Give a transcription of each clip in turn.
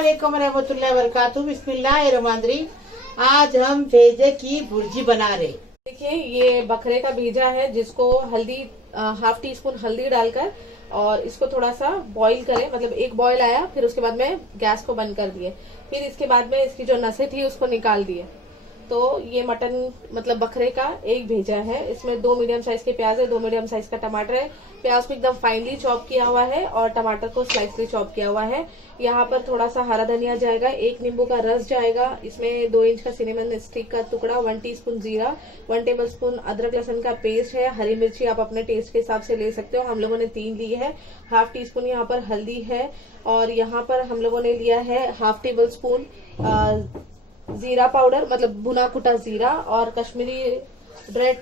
अस्सलामुअलैकुम रहमतुल्लाहि वबरकातुहू। बिस्मिल्लाहिर्रहमानिर्रहीम। आज हम भेजे की भुर्जी बना रहे। देखिए ये बकरे का बीजा है जिसको हल्दी हाफ टी स्पून हल्दी डालकर और इसको थोड़ा सा बॉईल करें, मतलब एक बॉईल आया, फिर उसके बाद में गैस को बंद कर दिए, फिर इसके बाद में इसकी जो नसें थी उसको निकाल दिए। तो ये मटन मतलब बकरे का एक भेजा है। इसमें 2 मीडियम साइज के प्याज है, 2 मीडियम साइज का टमाटर है। प्याज को एकदम फाइनली चॉप किया हुआ है और टमाटर को स्लाइसली चॉप किया हुआ है। यहाँ पर थोड़ा सा हरा धनिया जाएगा, 1 नींबू का रस जाएगा। इसमें 2 इंच का सिनेमन स्टिक का टुकड़ा, 1 टीस्पून जीरा, 1 टेबलस्पून अदरक लहसुन का पेस्ट है। हरी मिर्ची आप अपने टेस्ट के हिसाब से ले सकते हो, हम लोगों ने 3 ली है। हाफ टी स्पून यहाँ पर हल्दी है और यहाँ पर हम लोगों ने लिया है हाफ टेबल स्पून जीरा पाउडर, मतलब भुना कुटा जीरा, और कश्मीरी रेड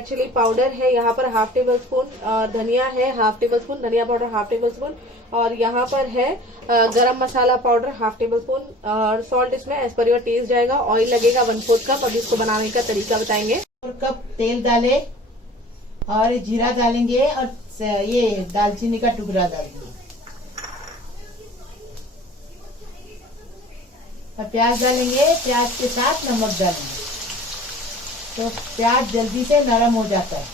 चिली पाउडर है यहाँ पर हाफ टेबल स्पून। धनिया है हाफ टेबल स्पून, धनिया पाउडर हाफ टेबल स्पून, और यहाँ पर है गरम मसाला पाउडर हाफ टेबल स्पून, और सॉल्ट इसमें एज पर योर टेस्ट जाएगा। ऑयल लगेगा 1/4 कप। अभी इसको बनाने का तरीका बताएंगे। 1 कप तेल डाले और जीरा डालेंगे और ये दालचीनी का टुकड़ा डालेंगे और प्याज डालेंगे। प्याज के साथ नमक डालेंगे तो प्याज जल्दी से नरम हो जाता है।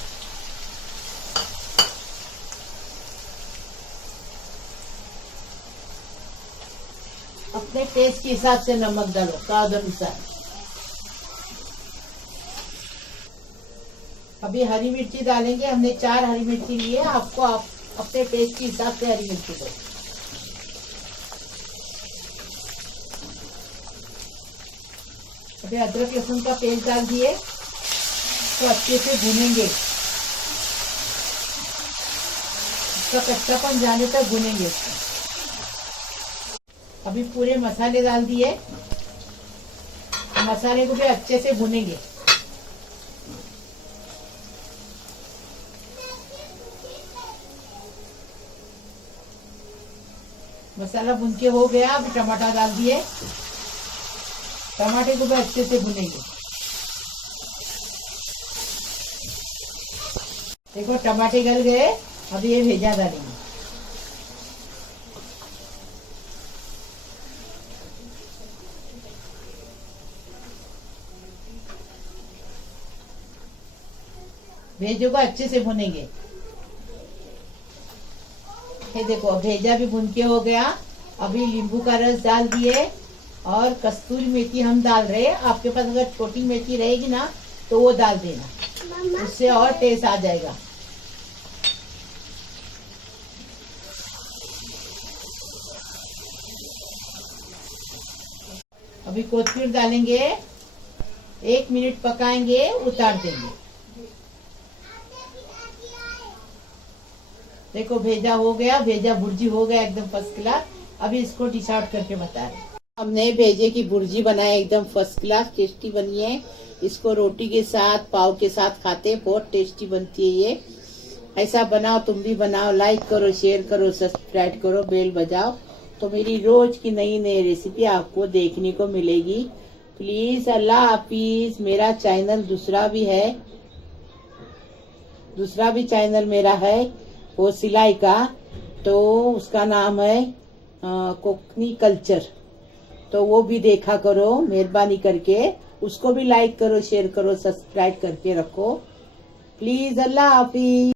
अपने टेस्ट के हिसाब से नमक डालो, स्वाद अनुसार। अभी हरी मिर्ची डालेंगे। हमने 4 हरी मिर्ची ली है। आपको आप अपने टेस्ट के हिसाब से हरी मिर्ची दो। अभी अदरक लहसुन का पेस्ट डाल दिए तो अच्छे से भूनेंगे, इसका कच्चापन जाने तक भूनेंगे इसको। अभी पूरे मसाले डाल दिए, मसाले को भी अच्छे से भूनेंगे। मसाला भून के हो गया। अभी टमाटर डाल दिए, टमाटर को भी अच्छे से भुनेंगे। देखो टमाटर गल गए। अब ये भेजा डालेंगे। भेजो को अच्छे से भुनेंगे। ये देखो भेजा भी भुन के हो गया। अभी नींबू का रस डाल दिए और कस्तूरी मेथी हम डाल रहे हैं। आपके पास अगर छोटी मेथी रहेगी ना तो वो डाल देना, उससे और टेस्ट आ जाएगा। अभी कोथिंबीर डालेंगे, 1 मिनट पकाएंगे, उतार देंगे। देखो भेजा हो गया, भेजा भुर्जी हो गया एकदम फर्स्ट क्लास। अभी इसको डिश आउट करके बता रहे। हमने भेजे की भुर्जी बनाई, एकदम फर्स्ट क्लास टेस्टी बनी है। इसको रोटी के साथ, पाव के साथ खाते बहुत टेस्टी बनती है ये। ऐसा बनाओ, तुम भी बनाओ। लाइक करो, शेयर करो, सब्सक्राइब करो, बेल बजाओ तो मेरी रोज की नई नई रेसिपी आपको देखने को मिलेगी। प्लीज अल्लाह हाफिज। मेरा चैनल दूसरा भी चैनल मेरा है वो सिलाई का, तो उसका नाम है कोकनी कल्चर, तो वो भी देखा करो मेहरबानी करके। उसको भी लाइक करो, शेयर करो, सब्सक्राइब करके रखो प्लीज। अल्लाह हाफिज।